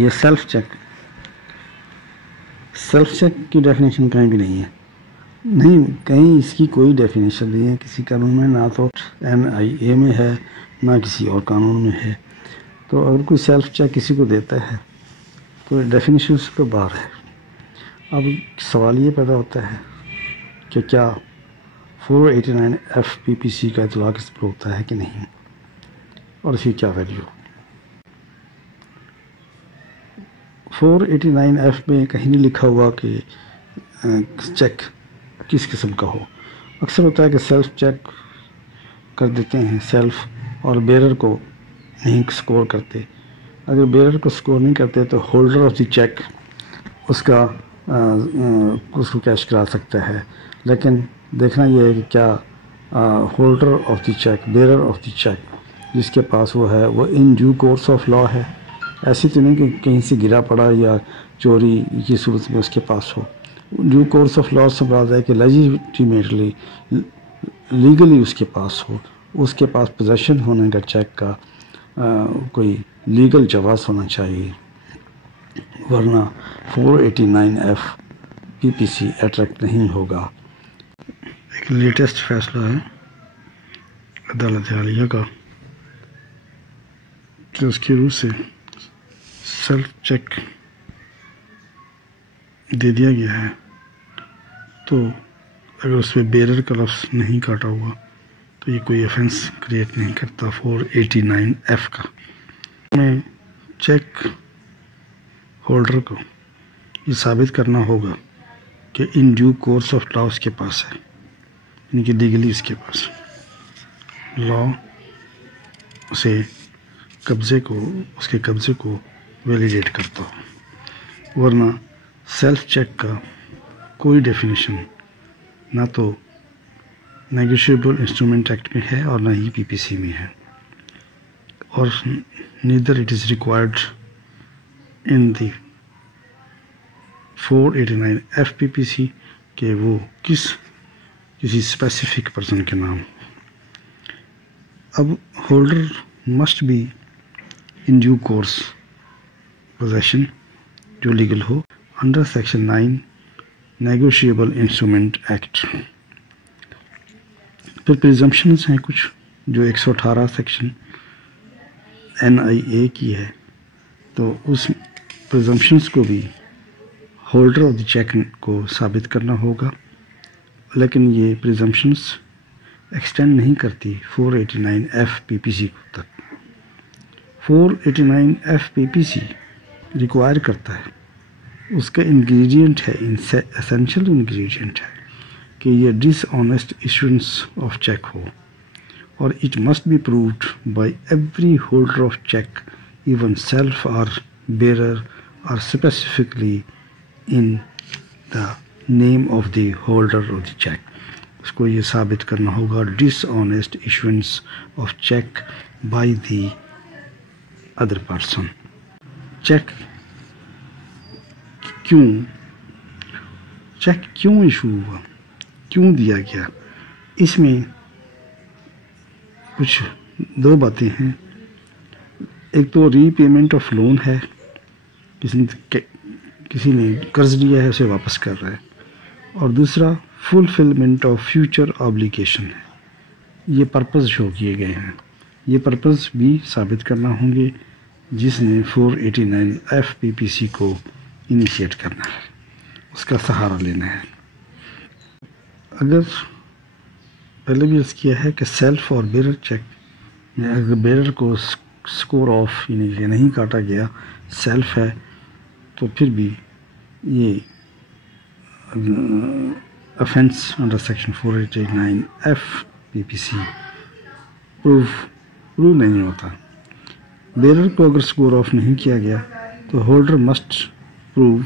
یہ self check کی definition کہیں بھی نہیں ہے، نہیں کہیں اس کی کوئی ڈیفینیشن نہیں ہے کسی قانون میں، نہ تو NIA میں ہے نہ کسی اور قانون میں ہے۔ تو اگر کوئی سیلف چیک کسی کو دیتا ہے تو ڈیفینیشن اس کو باہر ہے۔ اب سوال یہ پیدا ہوتا ہے کہ کیا 489 FPPC کا اطلاق اس پر ہوتا ہے کہ نہیں، اور اس کی کیا ویلیو۔ 489 F میں کہیں نہیں لکھا ہوا کہ چیک کس قسم کا ہو۔ اکثر ہوتا ہے کہ سیلف چیک کر دیتے ہیں سیلف، اور بیرر کو نہیں سکور کرتے۔ اگر بیرر کو سکور نہیں کرتے تو ہولڈر آف دی چیک اس کو کیش کرا سکتا ہے، لیکن دیکھنا یہ ہے کہ کیا holder of the check, bearer of the check جس کے پاس وہ ہے وہ ان ڈیو کورس آف لا ہے، ایسی تو نہیں کہ کہیں سے گرا پڑا یا چوری کی صورت میں اس کے پاس ہو۔ ڈیو کورس آف لا سے مراد ہے کہ لیجیٹیمیٹلی لیگلی اس کے پاس ہو، اس کے پاس پوزیشن ہونے کا چیک کا کوئی لیگل جواز ہونا چاہیے، ورنہ 489 FPPC اٹریکٹ نہیں ہوگا۔ ایک لیٹسٹ فیصلہ ہے عدالت عالیہ کا کہ اس کی روح سے سیلف چیک دے دیا گیا ہے، تو اگر اس پہ بیرر کا لفظ نہیں کاٹا ہوا تو یہ کوئی افینس کریٹ نہیں کرتا 489 F کا۔ میں چیک ہولڈر کو یہ ثابت کرنا ہوگا کہ in due course of law اس کے پاس ہے، یعنی کہ لیگلی اس کے پاس لا اس کے قبضے کو ویلیڈیٹ کرتا ہو، ورنہ سیلف چیک کا کوئی ڈیفینیشن نہ تو نیگوشیبل انسٹرومنٹ ایکٹ میں ہے اور نہ ہی PPC میں ہے، اور neither it is required in the 489 FPPC کہ وہ کسی اسپیسیفک پرسن کے نام۔ اب holder must be in due course position جو لیگل ہو under section 9 negotiable instrument act. پھر پریزمپشنز ہیں کچھ جو 118 سیکشن NIA کی ہے، تو اس پریزمپشنز کو بھی ہولڈر آف دی چیک کو ثابت کرنا ہوگا، لیکن یہ پریزمپشنز ایکسٹینڈ نہیں کرتی 489 FPPC تک۔ 489 FPPC ریکوائر کرتا ہے، اس کا انگریڈینٹ ہے، اسینشل انگریڈینٹ ہے کہ یہ dishonest issuance of cheque ہو، اور it must be proved by every holder of cheque even self or bearer or specifically in the name of the holder of the cheque. اس کو یہ ثابت کرنا ہوگا dishonest issuance of cheque by the other person. Cheque کیوں issue ہوا، کیوں دیا گیا، اس میں کچھ دو باتیں ہیں۔ ایک تو ری پیمنٹ آف لون ہے، کسی نے قرض لیا ہے اسے واپس کر رہا ہے، اور دوسرا فلفلمنٹ آف فیوچر آبلیگیشن ہے۔ یہ پرپز شو کیے گئے ہیں، یہ پرپز بھی ثابت کرنا ہوں گے جس نے 489 FPPC کو انیشیٹ کرنا ہے، اس کا سہارا لینا ہے۔ اگر پہلے بھی عرض کیا ہے کہ سیلف اور بیرر چیک میں اگر بیرر کو سکور آف یعنی کہ نہیں کاٹا گیا، سیلف ہے، تو پھر بھی یہ offense under section 489 FPPC prove نہیں ہوتا۔ بیرر کو اگر سکور آف نہیں کیا گیا تو holder must prove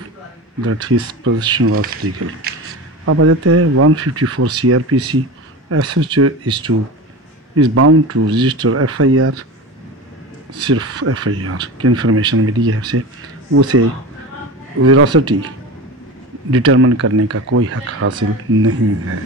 that his position was legal. اب آ جاتے ہیں 154 CRPC is bound to register FIR، صرف FIR کی انفارمیشن ملی ہے اسے ویراسٹی ڈٹرمن کرنے کا کوئی حق حاصل نہیں ہے۔